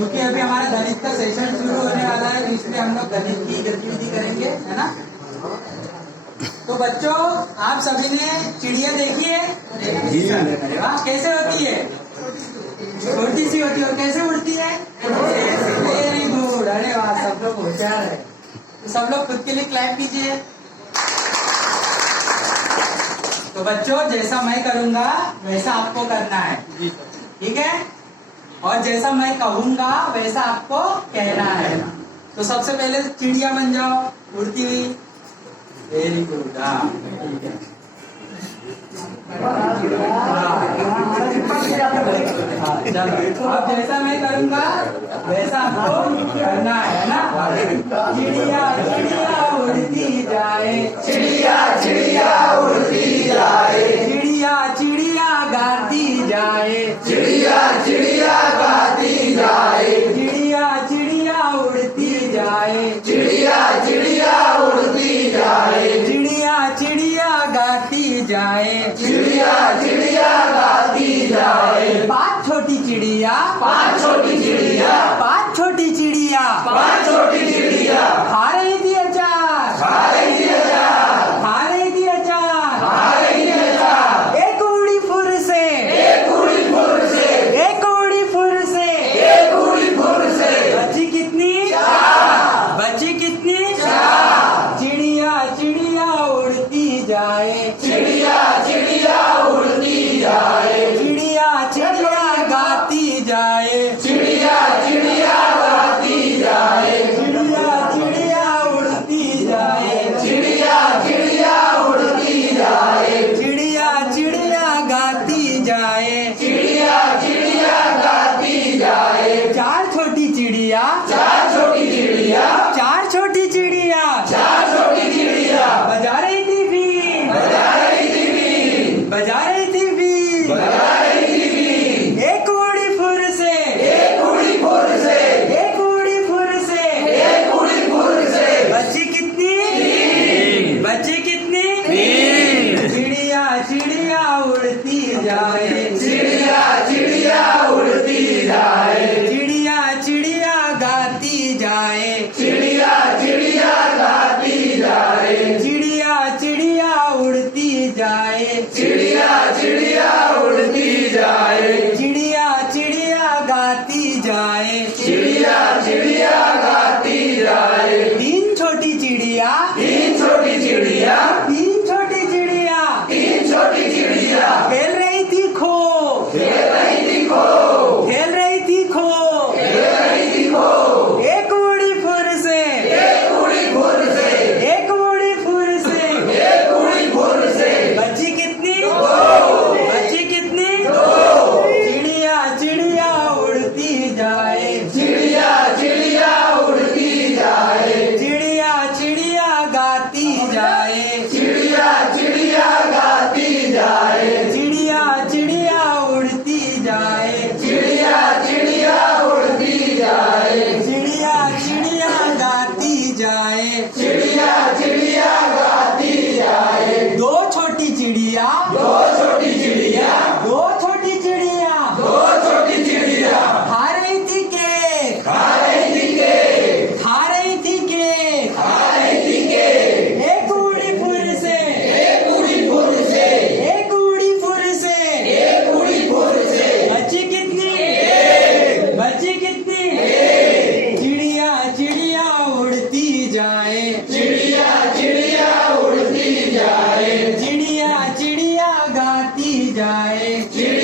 क्योंकि अभी हमारा गणित का सेशन शुरू होने वाला है, तो इसलिए हम लोग गणित की गतिविधि करेंगे, है ना। तो बच्चों, आप सभी ने चिड़िया देखी है? अरे वाह, कैसे होती है? छोटी सी होती है। और कैसे उड़ती है? वेरी गुड, अरे वाह, सब लोग होशियार है। तो सब लोग खुद के लिए क्लैप कीजिए। तो बच्चों, जैसा मैं करूंगा वैसा आपको करना है, ठीक है? और जैसा मैं कहूंगा वैसा आपको कहना है। तो सबसे पहले चिड़िया बन जाओ, उड़ती हुई। वेरी गुड, ठीक है। चलो, अब जैसा मैं करूंगा वैसा आपको करना है ना। चिड़िया चिड़िया उड़ती जाए, चिड़िया चिड़िया उड़ती जाए, चिड़िया चिड़िया गाती जाए, चिड़िया चिड़िया गाती जाए, चिड़िया चिड़िया उड़ती जाए, चिड़िया चिड़िया उड़ती जाए, चिड़िया चिड़िया गाती जाए, चिड़िया चिड़िया गाती जाए। पांच छोटी चिड़िया, पांच छोटी चिड़िया, पांच छोटी चिड़िया पांच छोटी चिड़िया खा रही थी अचार, खा रही थी अचार, खा रही थी अचार। खा रही थी अचार। एक उड़ी फुर से, एक उड़ी फुर से, एक उड़ी फुर से, एक उड़ी फुर से, बची कितनी? चार, बची कितनी? चार। चिड़िया चिड़िया उड़ती जाए, चिड़िया चिड़िया उड़ती जाए, चिड़िया चिड़िया गाती जाए, चिड़िया चिड़िया गाती जाए, चिड़िया चिड़िया उड़ती जाए, चिड़िया चिड़िया उड़ती जाए, चिड़िया चिड़िया गाती जाए। चिड़िया चिड़िया गाती जाए। चार छोटी चिड़िया, चार छोटी चिड़िया, चार छोटी चिड़िया चार छोटी चिड़िया बजा रही थी बीन, बजा रही थी बीन, बजा रही थी बीन। बजा रही थी बीन। एक उड़ी फुर से, एक उड़ी फुर से, एक उड़ी फुर से, एक उड़ी फुर से, बची कितनी? तीन, बची कितनी? तीन। चिड़िया चिड़िया उड़ती जाए, चिड़िया चिड़िया उड़ती जाए, चिड़िया चिड़िया गाती जाए, चिड़िया चिड़िया गाती जाए, चिड़िया चिड़िया उड़ती जाए, चिड़िया चिड़िया उड़ती जाए, चिड़िया चिड़िया गाती जाए। चिड़िया चिड़िया गाती जाए। तीन छोटी चिड़िया, तीन छोटी चिड़िया, तीन छोटी चिड़िया तीन छोटी चिड़िया खेल रही थी खो, खेल रही थी खो, खेल रही थी खो। खेल रही थी खो। एक उड़ी फुर से, एक उड़ी फुर से, एक उड़ी फुर से, एक उड़ी फुर से, बची कितनी? दो, बची कितनी? दो। चिड़िया चिड़िया उड़ती जाए, चिड़िया चिड़िया उड़ती जाए, चिड़िया चिड़िया गाती जाए, चिड़िया चिड़िया गाती जाए, चिड़िया चिड़िया उड़ती जाए, चिड़िया चिड़िया उड़ती जाए, चिड़िया चिड़िया गाती जाए। चिड़िया चिड़िया गाती जाए। दो छोटी चिड़िया, दो छोटी चिड़िया, दो छोटी चिड़िया दो छोटी चिड़िया खा रही थी केक, खा रही थी केक, खा रही थी केक। खा रही थी केक। एक उड़ी फुर से, एक उड़ी फुर से, एक उड़ी फुर से, एक उड़ी फुर से, बची कितनी? बची कितनी? चिड़िया चिड़िया उड़ती जाए, चिड़िया चिड़िया उड़ती जाए, चिड़िया चिड़िया गाती जाए, चिड़िया